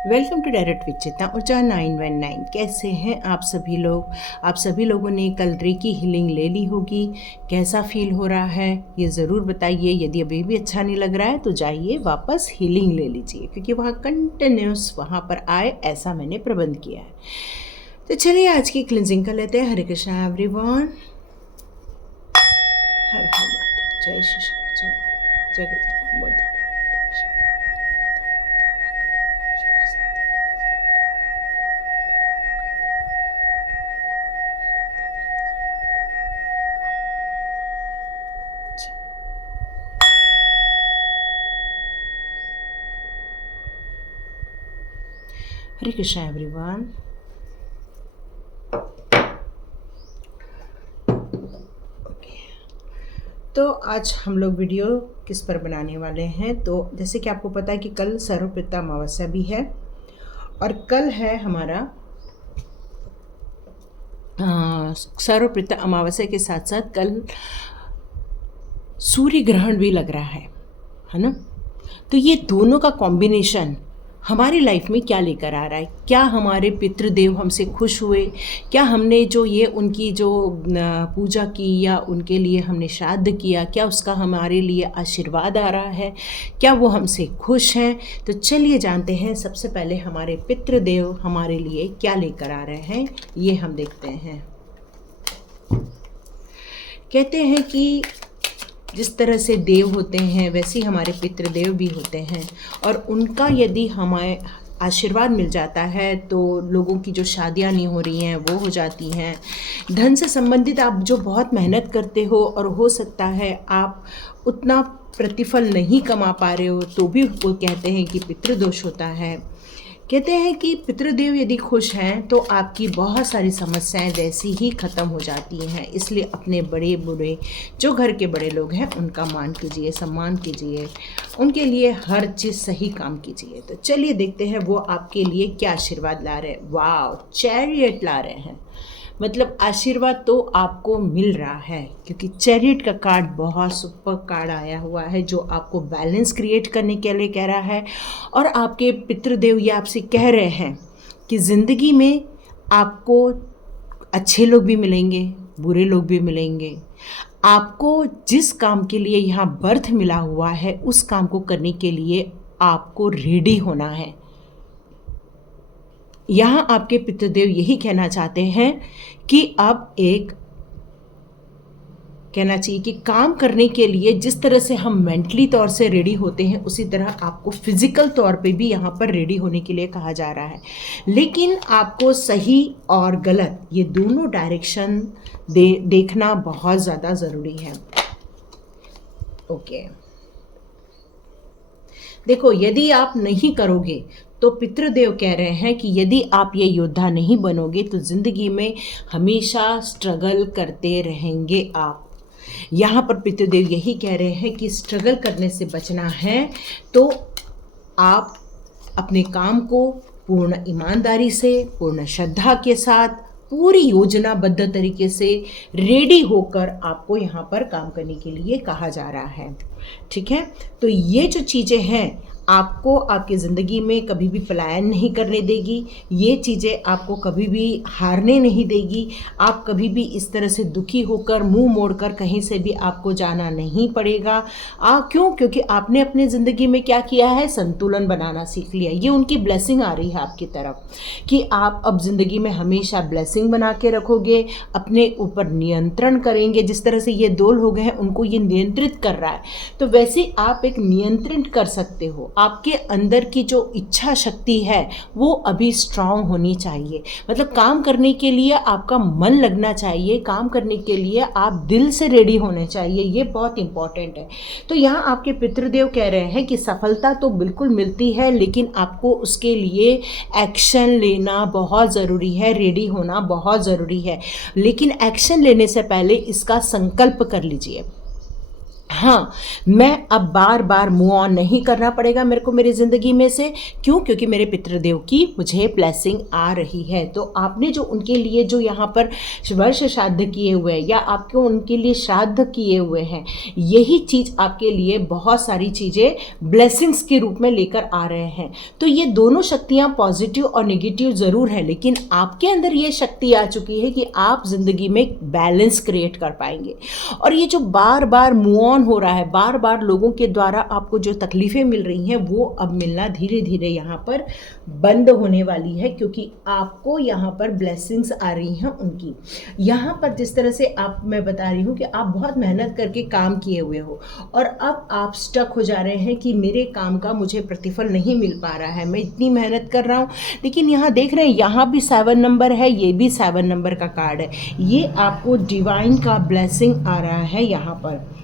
Welcome to direct with चेतना ऊर्जा 919। कैसे हैं आप सभी लोग? आप सभी लोगों ने कल रेकी हीलिंग ले ली होगी। कैसा फील हो रहा है ये ज़रूर बताइए। यदि अभी भी अच्छा नहीं लग रहा है तो जाइए वापस हीलिंग ले लीजिए, क्योंकि वहाँ कंटिन्यूस वहाँ पर आए ऐसा मैंने प्रबंध किया है। तो चलिए आज की क्लिनजिंग कर लेते हैं। हरे कृष्णा एवरीवन। हर हर महादेव। जय श्री कृष्ण। जय गजानन मोदी। हरे कृष्णा एवरीवन। तो आज हम लोग वीडियो किस पर बनाने वाले हैं? तो जैसे कि आपको पता है कि कल सर्वपिता अमावस्या भी है और कल है हमारा सर्वपिता अमावस्या के साथ साथ कल सूर्य ग्रहण भी लग रहा है ना। तो ये दोनों का कॉम्बिनेशन हमारी लाइफ में क्या लेकर आ रहा है? क्या हमारे पितृदेव हमसे खुश हुए? क्या हमने जो ये उनकी जो पूजा की या उनके लिए हमने श्राद्ध किया, क्या उसका हमारे लिए आशीर्वाद आ रहा है? क्या वो हमसे खुश हैं? तो चलिए जानते हैं सबसे पहले हमारे पितृदेव हमारे लिए क्या लेकर आ रहे हैं, ये हम देखते हैं। कहते हैं कि जिस तरह से देव होते हैं वैसे ही हमारे पितृदेव भी होते हैं, और उनका यदि हमें आशीर्वाद मिल जाता है तो लोगों की जो शादियां नहीं हो रही हैं वो हो जाती हैं। धन से संबंधित आप जो बहुत मेहनत करते हो और हो सकता है आप उतना प्रतिफल नहीं कमा पा रहे हो, तो भी वो कहते हैं कि पितृदोष होता है। कहते हैं कि पितृदेव यदि खुश हैं तो आपकी बहुत सारी समस्याएं वैसी ही ख़त्म हो जाती हैं। इसलिए अपने बड़े बूढ़े जो घर के बड़े लोग हैं उनका मान कीजिए, सम्मान कीजिए, उनके लिए हर चीज़ सही काम कीजिए। तो चलिए देखते हैं वो आपके लिए क्या आशीर्वाद ला रहे हैं। वाह, चैरियट ला रहे हैं, मतलब आशीर्वाद तो आपको मिल रहा है, क्योंकि चैरियट का कार्ड बहुत सुपर कार्ड आया हुआ है जो आपको बैलेंस क्रिएट करने के लिए कह रहा है। और आपके पितृदेव ये आपसे कह रहे हैं कि ज़िंदगी में आपको अच्छे लोग भी मिलेंगे, बुरे लोग भी मिलेंगे। आपको जिस काम के लिए यहाँ बर्थ मिला हुआ है उस काम को करने के लिए आपको रेडी होना है। यहाँ आपके पितृदेव यही कहना चाहते हैं कि अब एक कहना चाहिए कि काम करने के लिए जिस तरह से हम मेंटली तौर से रेडी होते हैं उसी तरह आपको फिजिकल तौर पे भी यहाँ पर रेडी होने के लिए कहा जा रहा है। लेकिन आपको सही और गलत ये दोनों डायरेक्शन देखना बहुत ज़्यादा ज़रूरी है। ओके, देखो, यदि आप नहीं करोगे तो पितृदेव कह रहे हैं कि यदि आप ये योद्धा नहीं बनोगे तो ज़िंदगी में हमेशा स्ट्रगल करते रहेंगे आप। यहाँ पर पितृदेव यही कह रहे हैं कि स्ट्रगल करने से बचना है तो आप अपने काम को पूर्ण ईमानदारी से, पूर्ण श्रद्धा के साथ, पूरी योजनाबद्ध तरीके से रेडी होकर आपको यहाँ पर काम करने के लिए कहा जा रहा है। ठीक है, तो ये जो चीज़ें हैं आपको आपकी ज़िंदगी में कभी भी पलायन नहीं करने देगी। ये चीज़ें आपको कभी भी हारने नहीं देगी। आप कभी भी इस तरह से दुखी होकर मुंह मोड़कर कहीं से भी आपको जाना नहीं पड़ेगा। क्यों? क्योंकि आपने अपनी ज़िंदगी में क्या किया है, संतुलन बनाना सीख लिया। ये उनकी ब्लेसिंग आ रही है आपकी तरफ कि आप अब ज़िंदगी में हमेशा ब्लेसिंग बना के रखोगे, अपने ऊपर नियंत्रण करेंगे। जिस तरह से ये दो लोग हैं उनको ये नियंत्रित कर रहा है, तो वैसे आप एक नियंत्रण कर सकते हो। आपके अंदर की जो इच्छा शक्ति है वो अभी स्ट्रांग होनी चाहिए। मतलब काम करने के लिए आपका मन लगना चाहिए, काम करने के लिए आप दिल से रेडी होने चाहिए। ये बहुत इंपॉर्टेंट है। तो यहाँ आपके पितृदेव कह रहे हैं कि सफलता तो बिल्कुल मिलती है, लेकिन आपको उसके लिए एक्शन लेना बहुत ज़रूरी है, रेडी होना बहुत ज़रूरी है। लेकिन एक्शन लेने से पहले इसका संकल्प कर लीजिए। हाँ, मैं अब बार बार मूव ऑन नहीं करना पड़ेगा मेरे को मेरी ज़िंदगी में से। क्यों? क्योंकि मेरे पितृदेव की मुझे ब्लेसिंग आ रही है। तो आपने जो उनके लिए जो यहाँ पर वर्ष श्राद्ध किए हुए हैं या आपको उनके लिए श्राद्ध किए हुए हैं, यही चीज़ आपके लिए बहुत सारी चीज़ें ब्लेसिंग्स के रूप में लेकर आ रहे हैं। तो ये दोनों शक्तियाँ पॉजिटिव और नेगेटिव ज़रूर है, लेकिन आपके अंदर ये शक्ति आ चुकी है कि आप ज़िंदगी में बैलेंस क्रिएट कर पाएंगे। और ये जो बार बार मूव ऑन हो रहा है, बार बार लोगों के द्वारा आपको जो तकलीफ़ें मिल रही हैं वो अब मिलना धीरे धीरे यहाँ पर बंद होने वाली है, क्योंकि आपको यहाँ पर ब्लेसिंग्स आ रही हैं उनकी। यहाँ पर जिस तरह से मैं बता रही हूँ कि आप बहुत मेहनत करके काम किए हुए हो और अब आप स्टक हो जा रहे हैं कि मेरे काम का मुझे प्रतिफल नहीं मिल पा रहा है, मैं इतनी मेहनत कर रहा हूँ। लेकिन यहाँ देख रहे हैं, यहाँ भी 7 नंबर है, ये भी 7 नंबर का कार्ड है। ये आपको डिवाइन का ब्लेसिंग आ रहा है यहाँ पर।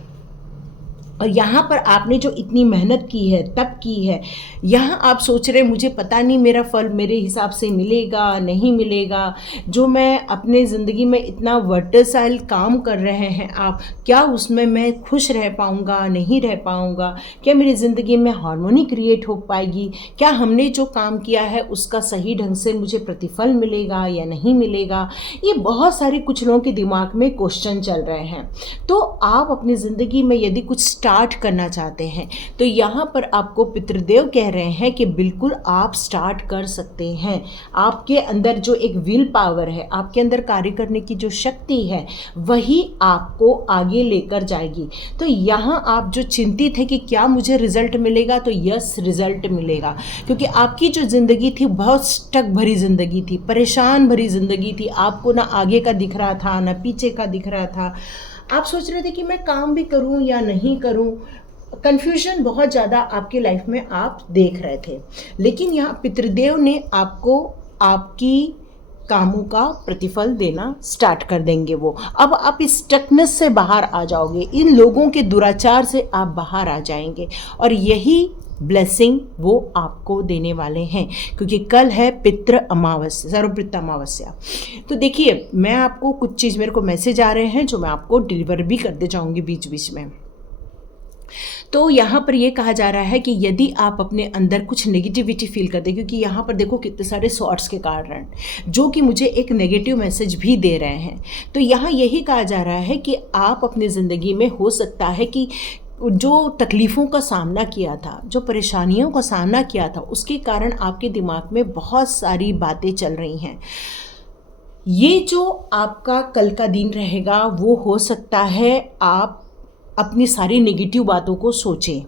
और यहाँ पर आपने जो इतनी मेहनत की है, तब की है, यहाँ आप सोच रहे मुझे पता नहीं मेरा फल मेरे हिसाब से मिलेगा नहीं मिलेगा। जो मैं अपने ज़िंदगी में इतना वर्टिसाइल काम कर रहे हैं आप, क्या उसमें मैं खुश रह पाऊँगा नहीं रह पाऊँगा? क्या मेरी ज़िंदगी में हार्मोनी क्रिएट हो पाएगी? क्या हमने जो काम किया है उसका सही ढंग से मुझे प्रतिफल मिलेगा या नहीं मिलेगा? ये बहुत सारे कुछ लोगों के दिमाग में क्वेश्चन चल रहे हैं। तो आप अपनी ज़िंदगी में यदि कुछ स्टार्ट करना चाहते हैं तो यहाँ पर आपको पितृदेव कह रहे हैं कि बिल्कुल आप स्टार्ट कर सकते हैं। आपके अंदर जो एक विल पावर है, आपके अंदर कार्य करने की जो शक्ति है, वही आपको आगे लेकर जाएगी। तो यहाँ आप जो चिंतित है कि क्या मुझे रिजल्ट मिलेगा, तो यस, रिजल्ट मिलेगा। क्योंकि आपकी जो ज़िंदगी थी बहुत स्टक भरी ज़िंदगी थी, परेशान भरी ज़िंदगी थी। आपको ना आगे का दिख रहा था ना पीछे का दिख रहा था। आप सोच रहे थे कि मैं काम भी करूं या नहीं करूं। कन्फ्यूजन बहुत ज़्यादा आपकी लाइफ में आप देख रहे थे। लेकिन यहाँ पितृदेव ने आपको आपकी कामों का प्रतिफल देना स्टार्ट कर देंगे। वो अब आप इस स्टकनेस से बाहर आ जाओगे, इन लोगों के दुराचार से आप बाहर आ जाएंगे और यही ब्लेसिंग वो आपको देने वाले हैं। क्योंकि कल है पितृ अमावस्या, सर्वपितृ अमावस्या। तो देखिए, मैं आपको कुछ चीज़, मेरे को मैसेज आ रहे हैं जो मैं आपको डिलीवर भी करते जाऊंगी बीच बीच में। तो यहाँ पर ये कहा जा रहा है कि यदि आप अपने अंदर कुछ नेगेटिविटी फील करते हैं, क्योंकि यहाँ पर देखो कितने सारे सॉर्ट्स के कारण जो कि मुझे एक नेगेटिव मैसेज भी दे रहे हैं। तो यहाँ यही कहा जा रहा है कि आप अपनी ज़िंदगी में, हो सकता है कि जो तकलीफ़ों का सामना किया था, जो परेशानियों का सामना किया था, उसके कारण आपके दिमाग में बहुत सारी बातें चल रही हैं। ये जो आपका कल का दिन रहेगा, वो हो सकता है आप अपनी सारी नेगेटिव बातों को सोचें।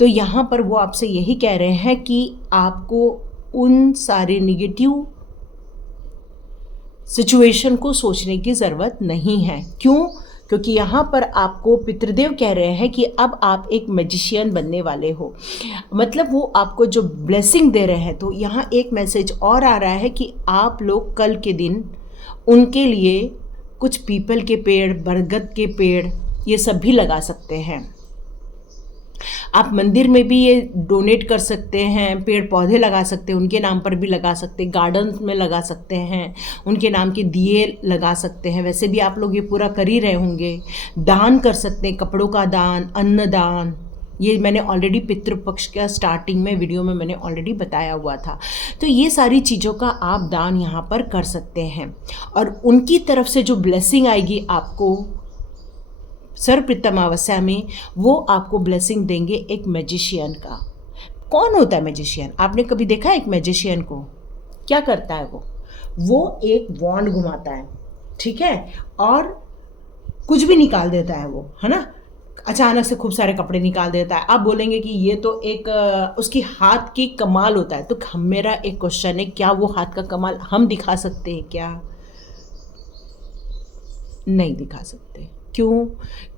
तो यहाँ पर वो आपसे यही कह रहे हैं कि आपको उन सारे नेगेटिव सिचुएशन को सोचने की ज़रूरत नहीं है। क्यों? क्योंकि यहाँ पर आपको पितृदेव कह रहे हैं कि अब आप एक मैजिशियन बनने वाले हो। मतलब वो आपको जो ब्लेसिंग दे रहे हैं। तो यहाँ एक मैसेज और आ रहा है कि आप लोग कल के दिन उनके लिए कुछ पीपल के पेड़, बरगद के पेड़, ये सब भी लगा सकते हैं। आप मंदिर में भी ये डोनेट कर सकते हैं, पेड़ पौधे लगा सकते हैं, उनके नाम पर भी लगा सकते हैं, गार्डन में लगा सकते हैं, उनके नाम के दिए लगा सकते हैं। वैसे भी आप लोग ये पूरा कर ही रहे होंगे। दान कर सकते हैं, कपड़ों का दान, अन्न दान, ये मैंने ऑलरेडी पितृपक्ष का स्टार्टिंग में वीडियो में मैंने ऑलरेडी बताया हुआ था। तो ये सारी चीज़ों का आप दान यहाँ पर कर सकते हैं और उनकी तरफ से जो ब्लेसिंग आएगी आपको सर्वपितृ अमावस्या में, वो आपको ब्लेसिंग देंगे एक मैजिशियन का। कौन होता है मैजिशियन? आपने कभी देखा है एक मैजिशियन को? क्या करता है वो एक वॉन्ड घुमाता है, ठीक है, और कुछ भी निकाल देता है वो, है ना। अचानक से खूब सारे कपड़े निकाल देता है। आप बोलेंगे कि ये तो एक उसकी हाथ की कमाल होता है। तो मेरा एक क्वेश्चन है, क्या वो हाथ का कमाल हम दिखा सकते हैं क्या? नहीं दिखा सकते। क्यों?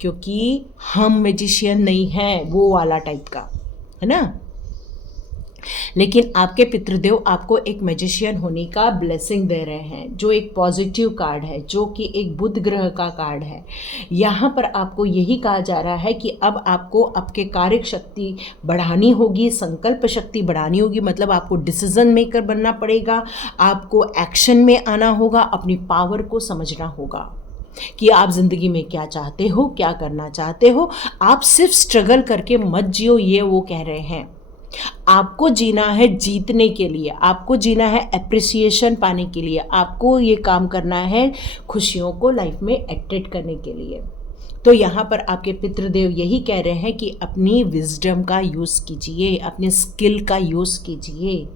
क्योंकि हम मैजिशियन नहीं हैं वो वाला टाइप का, है ना। लेकिन आपके पितृदेव आपको एक मैजिशियन होने का ब्लेसिंग दे रहे हैं, जो एक पॉजिटिव कार्ड है, जो कि एक बुध ग्रह का कार्ड है। यहाँ पर आपको यही कहा जा रहा है कि अब आपको आपके कार्य शक्ति बढ़ानी होगी, संकल्प शक्ति बढ़ानी होगी। मतलब आपको डिसीजन मेकर बनना पड़ेगा, आपको एक्शन में आना होगा, अपनी पावर को समझना होगा। कि आप ज़िंदगी में क्या चाहते हो, क्या करना चाहते हो। आप सिर्फ स्ट्रगल करके मत जियो, ये वो कह रहे हैं। आपको जीना है जीतने के लिए, आपको जीना है एप्रिसिएशन पाने के लिए, आपको ये काम करना है खुशियों को लाइफ में अट्रैक्ट करने के लिए। तो यहाँ पर आपके पितृदेव यही कह रहे हैं कि अपनी विजडम का यूज़ कीजिए, अपने स्किल का यूज़ कीजिए,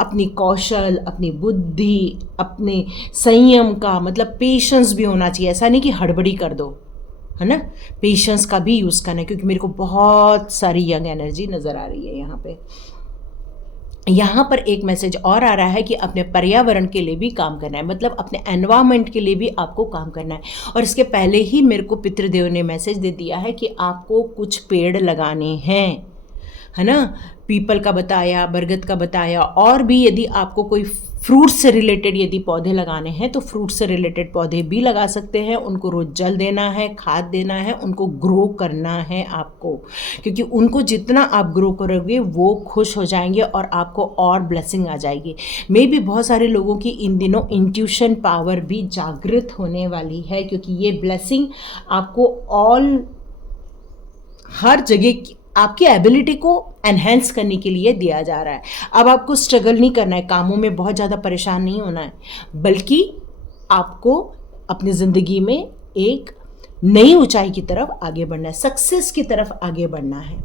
अपनी कौशल, अपनी बुद्धि, अपने संयम का, मतलब पेशेंस भी होना चाहिए। ऐसा नहीं कि हड़बड़ी कर दो, है ना। पेशेंस का भी यूज़ करना है, क्योंकि मेरे को बहुत सारी यंग एनर्जी नज़र आ रही है यहाँ पे। यहाँ पर एक मैसेज और आ रहा है कि अपने पर्यावरण के लिए भी काम करना है, मतलब अपने एनवायरनमेंट के लिए भी आपको काम करना है। और इसके पहले ही मेरे को पितृदेव ने मैसेज दे दिया है कि आपको कुछ पेड़ लगाने हैं, है ना। पीपल का बताया, बरगद का बताया, और भी यदि आपको कोई फ्रूट से रिलेटेड यदि पौधे लगाने हैं तो फ्रूट से रिलेटेड पौधे भी लगा सकते हैं। उनको रोज़ जल देना है, खाद देना है, उनको ग्रो करना है आपको, क्योंकि उनको जितना आप ग्रो करोगे वो खुश हो जाएंगे और आपको और ब्लेसिंग आ जाएगी। मे भी बहुत सारे लोगों की इन दिनों इंट्यूशन पावर भी जागृत होने वाली है, क्योंकि ये ब्लेसिंग आपको हर जगह आपकी एबिलिटी को एनहेंस करने के लिए दिया जा रहा है। अब आपको स्ट्रगल नहीं करना है, कामों में बहुत ज़्यादा परेशान नहीं होना है, बल्कि आपको अपनी ज़िंदगी में एक नई ऊंचाई की तरफ आगे बढ़ना है, सक्सेस की तरफ आगे बढ़ना है।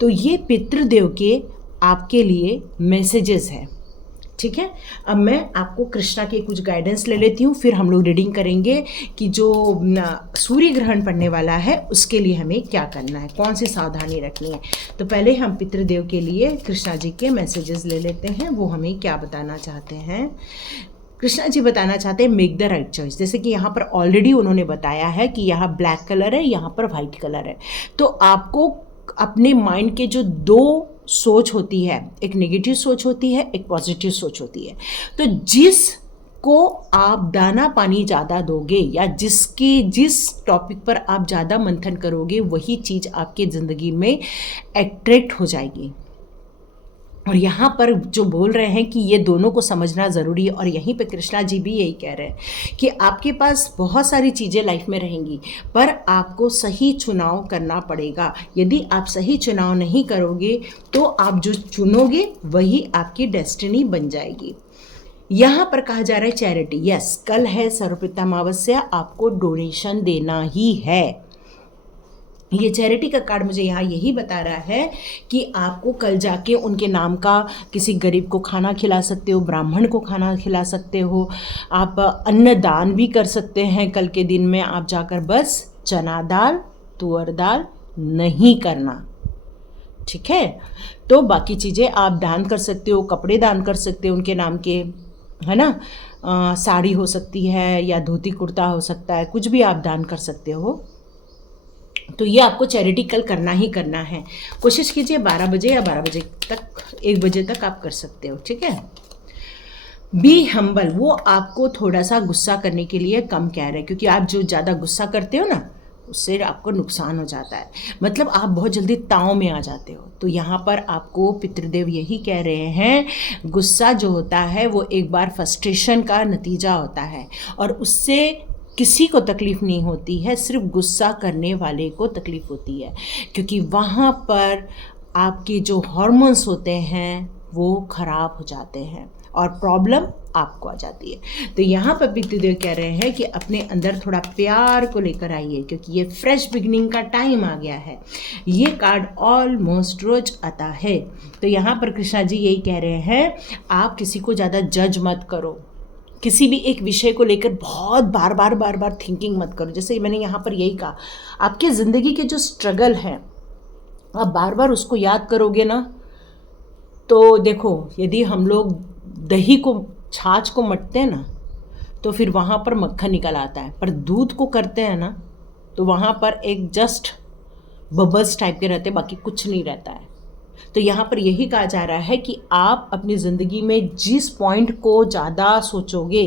तो ये पितृदेव के आपके लिए मैसेजेस है, ठीक है। अब मैं आपको कृष्णा के कुछ गाइडेंस ले लेती हूँ, फिर हम लोग रीडिंग करेंगे कि जो सूर्य ग्रहण पड़ने वाला है उसके लिए हमें क्या करना है, कौन सी सावधानी रखनी है। तो पहले हम पितृदेव के लिए कृष्णा जी के मैसेजेस ले लेते हैं, वो हमें क्या बताना चाहते हैं। कृष्णा जी बताना चाहते हैं मेक द राइट चॉइस। जैसे कि यहाँ पर ऑलरेडी उन्होंने बताया है कि यहाँ ब्लैक कलर है, यहाँ पर वाइट कलर है। तो आपको अपने माइंड के जो दो सोच होती है, एक नेगेटिव सोच होती है, एक पॉजिटिव सोच होती है। तो जिस को आप दाना पानी ज़्यादा दोगे या जिस टॉपिक पर आप ज़्यादा मंथन करोगे, वही चीज़ आपके ज़िंदगी में अट्रैक्ट हो जाएगी। और यहाँ पर जो बोल रहे हैं कि ये दोनों को समझना ज़रूरी है, और यहीं पे कृष्णा जी भी यही कह रहे हैं कि आपके पास बहुत सारी चीज़ें लाइफ में रहेंगी, पर आपको सही चुनाव करना पड़ेगा। यदि आप सही चुनाव नहीं करोगे तो आप जो चुनोगे वही आपकी डेस्टिनी बन जाएगी। यहाँ पर कहा जा रहा है चैरिटी। यस, कल है सर्वपिता अमावस्या, आपको डोनेशन देना ही है। ये चैरिटी का कार्ड मुझे यहाँ यही बता रहा है कि आपको कल जाके उनके नाम का किसी गरीब को खाना खिला सकते हो, ब्राह्मण को खाना खिला सकते हो, आप अन्नदान भी कर सकते हैं। कल के दिन में आप जाकर बस चना दाल, तुअर दाल नहीं करना, ठीक है। तो बाकी चीज़ें आप दान कर सकते हो, कपड़े दान कर सकते हो उनके नाम के, है ना। साड़ी हो सकती है या धोती कुर्ता हो सकता है, कुछ भी आप दान कर सकते हो। तो ये आपको चैरिटी कल करना ही करना है। कोशिश कीजिए 12 बजे या 12 बजे तक, 1 बजे तक आप कर सकते हो, ठीक है। बी हम्बल, वो आपको थोड़ा सा गुस्सा करने के लिए कम कह रहे हैं, क्योंकि आप जो ज़्यादा गुस्सा करते हो ना, उससे आपको नुकसान हो जाता है, मतलब आप बहुत जल्दी ताव में आ जाते हो। तो यहाँ पर आपको पितृदेव यही कह रहे हैं, गुस्सा जो होता है वो एक बार फ्रस्ट्रेशन का नतीजा होता है, और उससे किसी को तकलीफ़ नहीं होती है, सिर्फ गुस्सा करने वाले को तकलीफ़ होती है, क्योंकि वहाँ पर आपके जो हार्मोन्स होते हैं वो ख़राब हो जाते हैं और प्रॉब्लम आपको आ जाती है। तो यहाँ पर पितृदेव कह रहे हैं कि अपने अंदर थोड़ा प्यार को लेकर आइए, क्योंकि ये फ्रेश बिगिनिंग का टाइम आ गया है। ये कार्ड ऑलमोस्ट रोज आता है। तो यहाँ पर कृष्णा जी यही कह रहे हैं, आप किसी को ज़्यादा जज मत करो, किसी भी एक विषय को लेकर बहुत बार बार थिंकिंग मत करो। जैसे मैंने यहाँ पर यही कहा, आपके ज़िंदगी के जो स्ट्रगल हैं आप बार बार उसको याद करोगे ना, तो देखो यदि हम लोग दही को, छाछ को मटते हैं ना, तो फिर वहाँ पर मक्खन निकल आता है, पर दूध को करते हैं ना तो वहाँ पर एक जस्ट बबल्स टाइप के रहते हैं, बाकी कुछ नहीं रहता है। तो यहाँ पर यही कहा जा रहा है कि आप अपनी ज़िंदगी में जिस पॉइंट को ज़्यादा सोचोगे,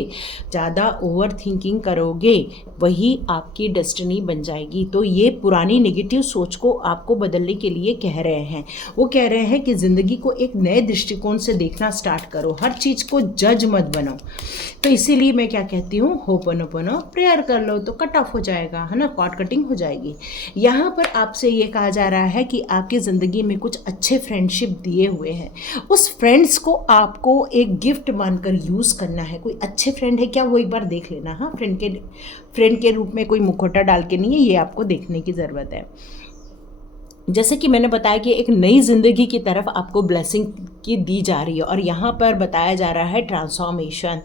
ज़्यादा ओवर थिंकिंग करोगे, वही आपकी डेस्टिनी बन जाएगी। तो ये पुरानी नेगेटिव सोच को आपको बदलने के लिए कह रहे हैं। वो कह रहे हैं कि ज़िंदगी को एक नए दृष्टिकोण से देखना स्टार्ट करो, हर चीज़ को जज मत बनो। तो इसीलिए मैं क्या कहती हूँ, होपनोपनो प्रेयर कर लो तो कट ऑफ हो जाएगा, है ना, कॉर्ड कटिंग हो जाएगी। यहाँ पर आपसे ये कहा जा रहा है कि आपकी ज़िंदगी में कुछ अच्छे फ्रेंडशिप दिए हुए हैं, उस फ्रेंड्स को आपको एक गिफ्ट मानकर यूज़ करना है। कोई अच्छे फ्रेंड है क्या, वो एक बार देख लेना। हाँ, फ्रेंड के रूप में कोई मुखौटा डाल के नहीं है, ये आपको देखने की ज़रूरत है। जैसे कि मैंने बताया कि एक नई ज़िंदगी की तरफ आपको ब्लेसिंग की दी जा रही है, और यहाँ पर बताया जा रहा है ट्रांसफॉर्मेशन।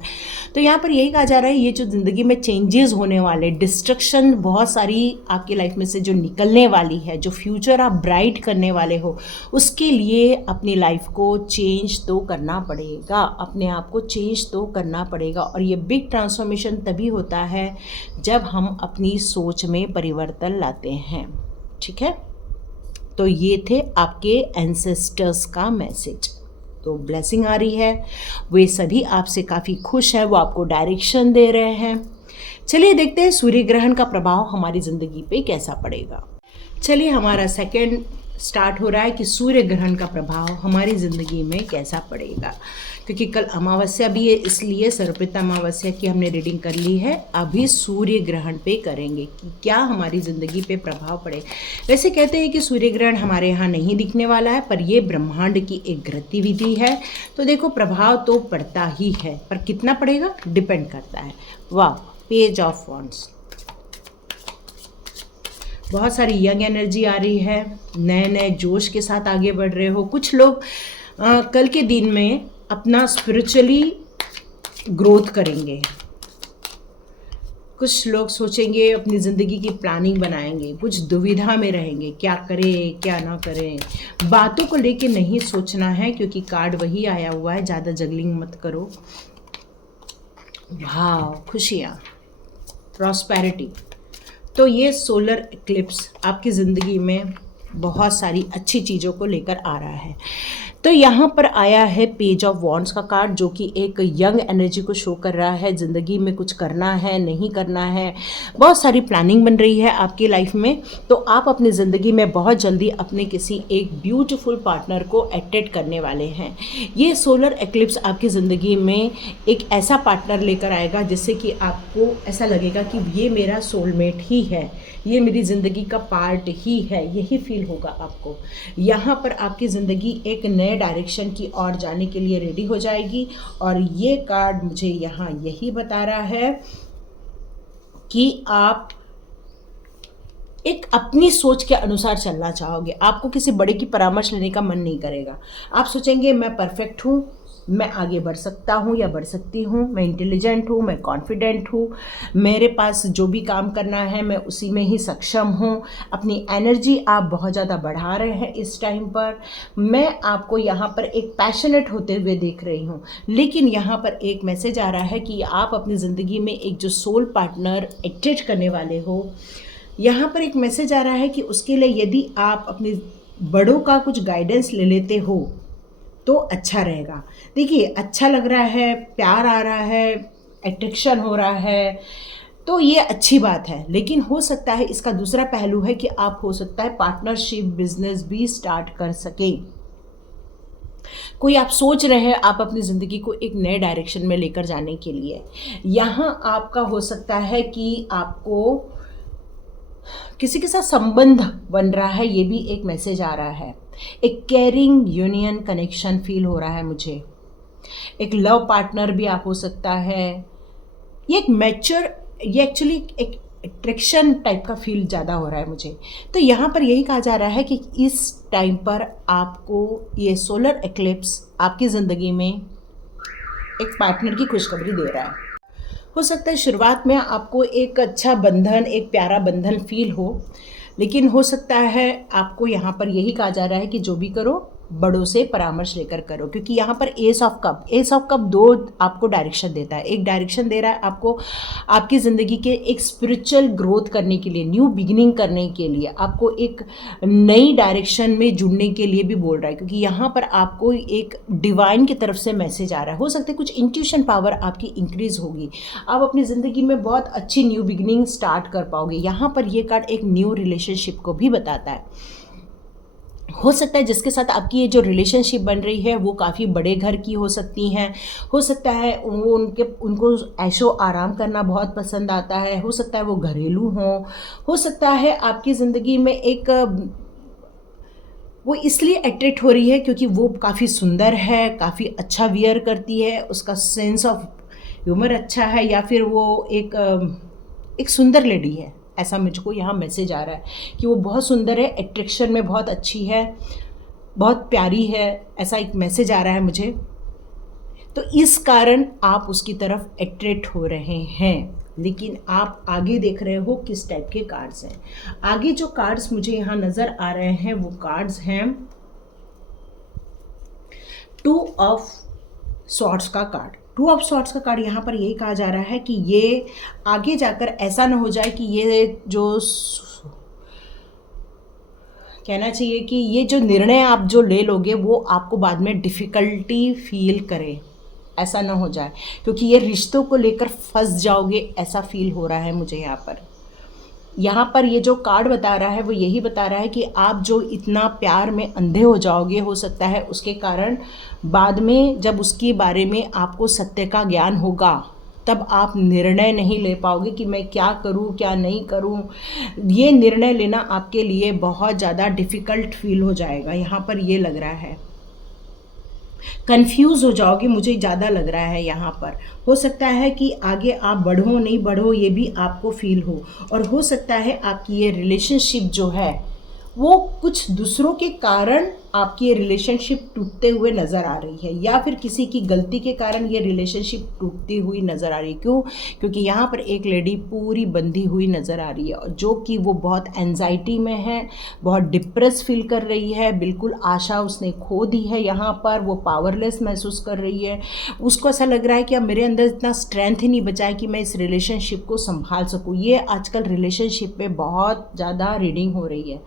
तो यहाँ पर यही कहा जा रहा है, ये जो ज़िंदगी में चेंजेस होने वाले, डिस्ट्रक्शन बहुत सारी आपकी लाइफ में से जो निकलने वाली है, जो फ्यूचर आप ब्राइट करने वाले हो, उसके लिए अपनी लाइफ को चेंज तो करना पड़ेगा, अपने आप को चेंज तो करना पड़ेगा। और ये बिग ट्रांसफॉर्मेशन तभी होता है जब हम अपनी सोच में परिवर्तन लाते हैं। ठीक है, तो ये थे आपके एंसेस्टर्स का मैसेज। तो ब्लेसिंग आ रही है, वे सभी आपसे काफ़ी खुश हैं, वो आपको डायरेक्शन दे रहे हैं। चलिए देखते हैं सूर्य ग्रहण का प्रभाव हमारी ज़िंदगी पे कैसा पड़ेगा। चलिए, हमारा सेकंड स्टार्ट हो रहा है कि सूर्य ग्रहण का प्रभाव हमारी ज़िंदगी में कैसा पड़ेगा, क्योंकि कल अमावस्या भी है, इसलिए सर्वपिता अमावस्या की हमने रीडिंग कर ली है। अभी सूर्य ग्रहण पे करेंगे कि क्या हमारी ज़िंदगी पे प्रभाव पड़े। वैसे कहते हैं कि सूर्य ग्रहण हमारे यहाँ नहीं दिखने वाला है, पर ये ब्रह्मांड की एक गतिविधि है, तो देखो प्रभाव तो पड़ता ही है, पर कितना पड़ेगा डिपेंड करता है। वाह, पेज ऑफ वॉन्ड्स, बहुत सारी यंग एनर्जी आ रही है, नए नए जोश के साथ आगे बढ़ रहे हो। कुछ लोग कल के दिन में अपना स्पिरिचुअली ग्रोथ करेंगे, कुछ लोग सोचेंगे, अपनी ज़िंदगी की प्लानिंग बनाएंगे, कुछ दुविधा में रहेंगे, क्या करें क्या ना करें। बातों को लेके नहीं सोचना है, क्योंकि कार्ड वही आया हुआ है, ज़्यादा जगलिंग मत करो। भाव, खुशियाँ, प्रॉस्पेरिटी। तो ये सोलर इक्लिप्स आपकी ज़िंदगी में बहुत सारी अच्छी चीज़ों को लेकर आ रहा है। तो यहाँ पर आया है पेज ऑफ वॉन्ड्स का कार्ड, जो कि एक यंग एनर्जी को शो कर रहा है। ज़िंदगी में कुछ करना है, नहीं करना है, बहुत सारी प्लानिंग बन रही है आपकी लाइफ में। तो आप अपनी ज़िंदगी में बहुत जल्दी अपने किसी एक ब्यूटीफुल पार्टनर को अट्रैक्ट करने वाले हैं। ये सोलर एक्लिप्स आपकी ज़िंदगी में एक ऐसा पार्टनर लेकर आएगा जिससे कि आपको ऐसा लगेगा कि ये मेरा सोलमेट ही है, ये मेरी ज़िंदगी का पार्ट ही है, यही फील होगा आपको। यहाँ पर आपकी ज़िंदगी एक नए डायरेक्शन की ओर जाने के लिए रेडी हो जाएगी। और ये कार्ड मुझे यहाँ यही बता रहा है कि आप एक अपनी सोच के अनुसार चलना चाहोगे। आपको किसी बड़े की परामर्श लेने का मन नहीं करेगा। आप सोचेंगे मैं परफेक्ट हूँ, मैं आगे बढ़ सकता हूँ या बढ़ सकती हूँ, मैं इंटेलिजेंट हूँ, मैं कॉन्फिडेंट हूँ, मेरे पास जो भी काम करना है मैं उसी में ही सक्षम हूँ। अपनी एनर्जी आप बहुत ज़्यादा बढ़ा रहे हैं इस टाइम पर। मैं आपको यहाँ पर एक पैशनेट होते हुए देख रही हूँ। लेकिन यहाँ पर एक मैसेज आ रहा है कि आप अपनी ज़िंदगी में एक जो सोल पार्टनर अट्रैक्ट करने वाले हो, यहाँ पर एक मैसेज आ रहा है कि उसके लिए यदि आप अपने बड़ों का कुछ गाइडेंस ले लेते हो तो अच्छा रहेगा। देखिए, अच्छा लग रहा है, प्यार आ रहा है, अट्रैक्शन हो रहा है, तो ये अच्छी बात है। लेकिन हो सकता है इसका दूसरा पहलू है कि आप हो सकता है पार्टनरशिप बिजनेस भी स्टार्ट कर सकें। कोई आप सोच रहे हैं आप अपनी ज़िंदगी को एक नए डायरेक्शन में लेकर जाने के लिए। यहाँ आपका हो सकता है कि आपको किसी के साथ संबंध बन रहा है, ये भी एक मैसेज आ रहा है। एक केयरिंग यूनियन कनेक्शन फील हो रहा है मुझे। एक लव पार्टनर भी आप हो सकता है। ये एक मैच्योर, ये एक्चुअली एक अट्रैक्शन टाइप का फील ज़्यादा हो रहा है मुझे। तो यहाँ पर यही कहा जा रहा है कि इस टाइम पर आपको ये सोलर एक्लिप्स आपकी ज़िंदगी में एक पार्टनर की खुशखबरी दे रहा है। हो सकता है शुरुआत में आपको एक अच्छा बंधन, एक प्यारा बंधन फील हो, लेकिन हो सकता है आपको यहाँ पर यही कहा जा रहा है कि जो भी करो बड़ों से परामर्श लेकर करो, क्योंकि यहाँ पर एस ऑफ कप दो आपको डायरेक्शन देता है। एक डायरेक्शन दे रहा है आपको आपकी ज़िंदगी के एक स्पिरिचुअल ग्रोथ करने के लिए, न्यू बिगिनिंग करने के लिए, आपको एक नई डायरेक्शन में जुड़ने के लिए भी बोल रहा है, क्योंकि यहाँ पर आपको एक डिवाइन की तरफ से मैसेज आ रहा है। हो सकता है कुछ इंट्यूशन पावर आपकी इंक्रीज होगी, आप अपनी ज़िंदगी में बहुत अच्छी न्यू बिगिनिंग स्टार्ट कर पाओगे। यहाँ पर ये कार्ड एक न्यू रिलेशनशिप को भी बताता है। हो सकता है जिसके साथ आपकी ये जो रिलेशनशिप बन रही है वो काफ़ी बड़े घर की हो सकती हैं। हो सकता है उनको ऐशो आराम करना बहुत पसंद आता है। हो सकता है वो घरेलू हों। हो सकता है आपकी ज़िंदगी में एक वो इसलिए अट्रैक्ट हो रही है क्योंकि वो काफ़ी सुंदर है, काफ़ी अच्छा वियर करती है, उसका सेंस ऑफ ह्यूमर अच्छा है, या फिर वो एक सुंदर लेडी है। ऐसा मुझको यहाँ मैसेज आ रहा है कि वो बहुत सुंदर है, एट्रैक्शन में बहुत अच्छी है, बहुत प्यारी है, ऐसा एक मैसेज आ रहा है मुझे। तो इस कारण आप उसकी तरफ अट्रैक्ट हो रहे हैं। लेकिन आप आगे देख रहे हो किस टाइप के कार्ड्स हैं। आगे जो कार्ड्स मुझे यहाँ नज़र आ रहे हैं वो कार्ड्स हैं 2 ऑफ सॉर्ड्स का कार्ड। 2 ऑफ सॉर्ड्स का कार्ड यहाँ पर यही कहा जा रहा है कि ये आगे जाकर ऐसा ना हो जाए कि ये जो कहना चाहिए कि ये जो निर्णय आप जो ले लोगे वो आपको बाद में डिफ़िकल्टी फील करे, ऐसा ना हो जाए, क्योंकि ये रिश्तों को लेकर फंस जाओगे, ऐसा फील हो रहा है मुझे यहाँ पर ये जो कार्ड बता रहा है वो यही बता रहा है कि आप जो इतना प्यार में अंधे हो जाओगे, हो सकता है उसके कारण बाद में जब उसके बारे में आपको सत्य का ज्ञान होगा तब आप निर्णय नहीं ले पाओगे कि मैं क्या करूं क्या नहीं करूं। ये निर्णय लेना आपके लिए बहुत ज़्यादा डिफ़िकल्ट फील हो जाएगा। यहाँ पर ये लग रहा है कंफ्यूज हो जाओगे, मुझे ज़्यादा लग रहा है यहाँ पर। हो सकता है कि आगे आप बढ़ो नहीं बढ़ो ये भी आपको फील हो, और हो सकता है आपकी ये रिलेशनशिप जो है वो कुछ दूसरों के कारण आपकी ये रिलेशनशिप टूटते हुए नज़र आ रही है, या फिर किसी की गलती के कारण ये रिलेशनशिप टूटती हुई नज़र आ रही है। क्यों? क्योंकि यहाँ पर एक लेडी पूरी बंधी हुई नज़र आ रही है, और जो कि वो बहुत एंजाइटी में है, बहुत डिप्रेस फील कर रही है, बिल्कुल आशा उसने खो दी है। यहाँ पर वो पावरलेस महसूस कर रही है। उसको ऐसा लग रहा है कि अब मेरे अंदर इतना स्ट्रेंथ ही नहीं बचा है कि मैं इस रिलेशनशिप को संभाल सकूँ। ये आजकल रिलेशनशिप में बहुत ज़्यादा रीडिंग हो रही है।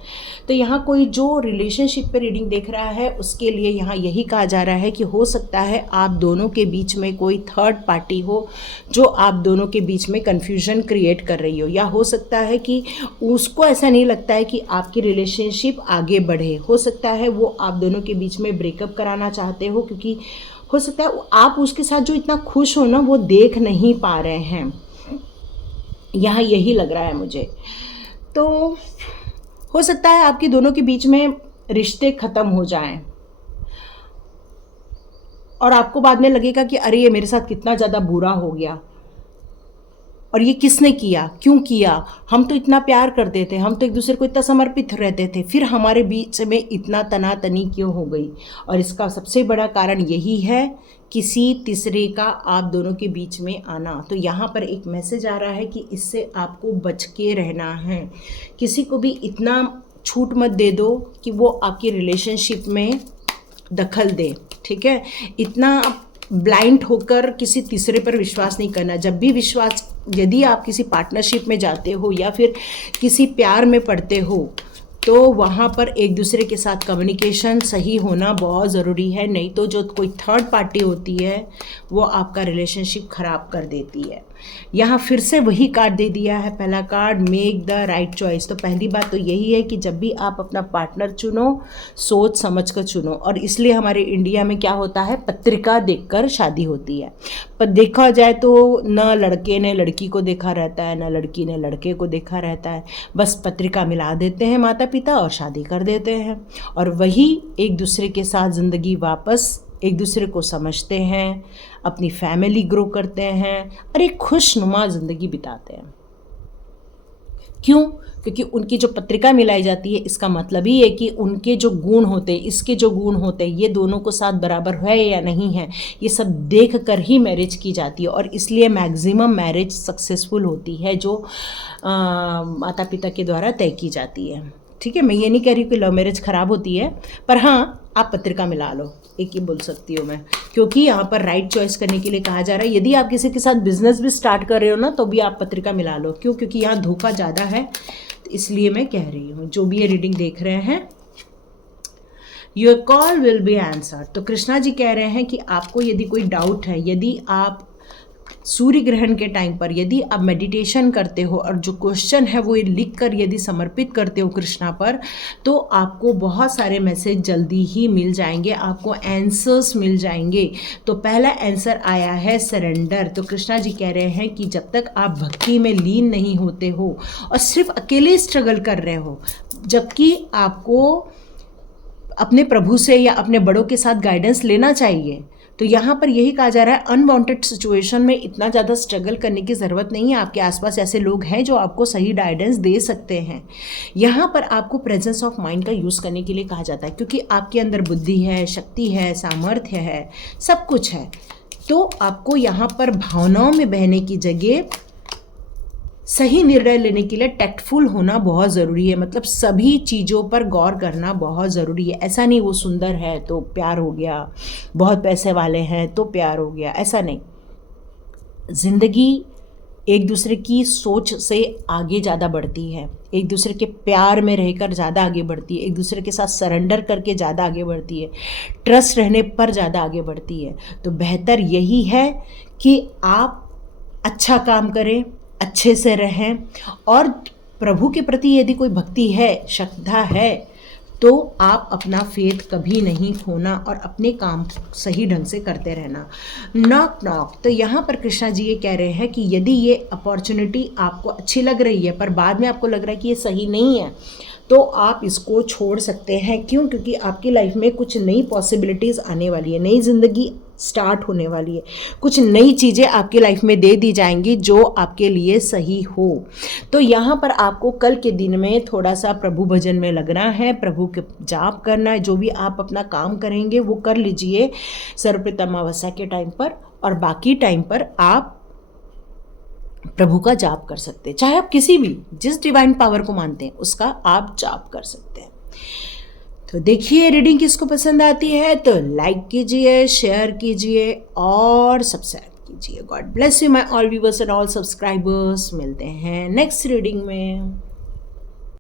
तो यहाँ कोई जो रिलेशनशिप पे रीडिंग देख रहा है उसके लिए यहाँ यही कहा जा रहा है कि हो सकता है आप दोनों के बीच में कोई थर्ड पार्टी हो जो आप दोनों के बीच में कन्फ्यूजन क्रिएट कर रही हो, या हो सकता है कि उसको ऐसा नहीं लगता है कि आपकी रिलेशनशिप आगे बढ़े। हो सकता है वो आप दोनों के बीच में ब्रेकअप कराना चाहते हो, क्योंकि हो सकता है आप उसके साथ जो इतना खुश हो ना वो देख नहीं पा रहे हैं। यहाँ यही लग रहा है मुझे। तो हो सकता है आपके दोनों के बीच में रिश्ते ख़त्म हो जाएं और आपको बाद में लगेगा कि अरे ये मेरे साथ कितना ज़्यादा बुरा हो गया, और ये किसने किया, क्यों किया, हम तो इतना प्यार करते थे, हम तो एक दूसरे को इतना समर्पित रहते थे, फिर हमारे बीच में इतना तनातनी क्यों हो गई। और इसका सबसे बड़ा कारण यही है किसी तीसरे का आप दोनों के बीच में आना। तो यहाँ पर एक मैसेज आ रहा है कि इससे आपको बच के रहना है। किसी को भी इतना छूट मत दे दो कि वो आपकी रिलेशनशिप में दखल दे, ठीक है। इतना ब्लाइंड होकर किसी तीसरे पर विश्वास नहीं करना। जब भी विश्वास, यदि आप किसी पार्टनरशिप में जाते हो या फिर किसी प्यार में पड़ते हो तो वहाँ पर एक दूसरे के साथ कम्युनिकेशन सही होना बहुत ज़रूरी है, नहीं तो जो कोई थर्ड पार्टी होती है वो आपका रिलेशनशिप ख़राब कर देती है। यहाँ फिर से वही कार्ड दे दिया है, पहला card, make the right choice. तो पहली बात तो यही है कि जब भी आप अपना पार्टनर चुनो सोच समझ कर चुनो। और इसलिए हमारे इंडिया में क्या होता है, पत्रिका देखकर शादी होती है। पर देखा जाए तो न लड़के ने लड़की को देखा रहता है, न लड़की ने लड़के को देखा रहता है, बस पत्रिका मिला देते हैं माता पिता और शादी कर देते हैं, और वही एक दूसरे के साथ ज़िंदगी वापस एक दूसरे को समझते हैं, अपनी फैमिली ग्रो करते हैं और एक खुशनुमा ज़िंदगी बिताते हैं। क्यों? क्योंकि उनकी जो पत्रिका मिलाई जाती है इसका मतलब ही है कि उनके जो गुण होते हैं, इसके जो गुण होते हैं, ये दोनों को साथ बराबर है या नहीं है, ये सब देख कर ही मैरिज की जाती है। और इसलिए मैक्सिमम मैरिज सक्सेसफुल होती है जो माता पिता के द्वारा तय की जाती है। ठीक है, मैं ये नहीं कह रही कि लव मैरिज ख़राब होती है, पर हाँ आप पत्रिका मिला लो, एक ही बोल सकती हूँ मैं, क्योंकि यहाँ पर राइट चॉइस करने के लिए कहा जा रहा है। यदि आप किसी के साथ बिजनेस भी स्टार्ट कर रहे हो ना, तो भी आप पत्रिका मिला लो। क्यों? क्योंकि यहाँ धोखा ज़्यादा है, तो इसलिए मैं कह रही हूँ। जो भी ये रीडिंग देख रहे हैं, your call will be answer. तो कृष्णा जी कह रहे हैं कि आपको यदि कोई डाउट है, यदि आप सूर्य ग्रहण के टाइम पर यदि आप मेडिटेशन करते हो और जो क्वेश्चन है वो लिख कर यदि समर्पित करते हो कृष्णा पर, तो आपको बहुत सारे मैसेज जल्दी ही मिल जाएंगे, आपको आंसर्स मिल जाएंगे। तो पहला आंसर आया है सरेंडर। तो कृष्णा जी कह रहे हैं कि जब तक आप भक्ति में लीन नहीं होते हो और सिर्फ अकेले स्ट्रगल कर रहे हो, जबकि आपको अपने प्रभु से या अपने बड़ों के साथ गाइडेंस लेना चाहिए, तो यहाँ पर यही कहा जा रहा है अनवांटेड सिचुएशन में इतना ज़्यादा स्ट्रगल करने की ज़रूरत नहीं है। आपके आसपास ऐसे लोग हैं जो आपको सही गाइडेंस दे सकते हैं। यहाँ पर आपको प्रेजेंस ऑफ माइंड का यूज़ करने के लिए कहा जाता है, क्योंकि आपके अंदर बुद्धि है, शक्ति है, सामर्थ्य है, सब कुछ है। तो आपको यहाँ पर भावनाओं में बहने की जगह सही निर्णय लेने के लिए टैक्टफुल होना बहुत ज़रूरी है। मतलब सभी चीज़ों पर गौर करना बहुत ज़रूरी है। ऐसा नहीं वो सुंदर है तो प्यार हो गया, बहुत पैसे वाले हैं तो प्यार हो गया, ऐसा नहीं। ज़िंदगी एक दूसरे की सोच से आगे ज़्यादा बढ़ती है, एक दूसरे के प्यार में रहकर ज़्यादा आगे बढ़ती है, एक दूसरे के साथ सरेंडर करके ज़्यादा आगे बढ़ती है, ट्रस्ट रहने पर ज़्यादा आगे बढ़ती है। तो बेहतर यही है कि आप अच्छा काम करें, अच्छे से रहें, और प्रभु के प्रति यदि कोई भक्ति है, श्रद्धा है, तो आप अपना फेथ कभी नहीं खोना और अपने काम सही ढंग से करते रहना। Knock knock. तो यहाँ पर कृष्णा जी ये कह रहे हैं कि यदि ये अपॉर्चुनिटी आपको अच्छी लग रही है पर बाद में आपको लग रहा है कि ये सही नहीं है, तो आप इसको छोड़ सकते हैं। क्यों? क्योंकि आपकी लाइफ में कुछ नई पॉसिबिलिटीज़ आने वाली है, नई ज़िंदगी स्टार्ट होने वाली है, कुछ नई चीज़ें आपकी लाइफ में दे दी जाएंगी जो आपके लिए सही हो। तो यहाँ पर आपको कल के दिन में थोड़ा सा प्रभु भजन में लगना है, प्रभु के जाप करना है। जो भी आप अपना काम करेंगे वो कर लीजिए सर्वप्रथम अमावस्या के टाइम पर, और बाकी टाइम पर आप प्रभु का जाप कर सकते हैं। चाहे आप किसी भी जिस डिवाइन पावर को मानते हैं उसका आप जाप कर सकते हैं। तो देखिए रीडिंग किसको पसंद आती है तो लाइक कीजिए, शेयर कीजिए और सब्सक्राइब कीजिए। God bless you my all viewers and all subscribers. मिलते हैं नेक्स्ट रीडिंग में।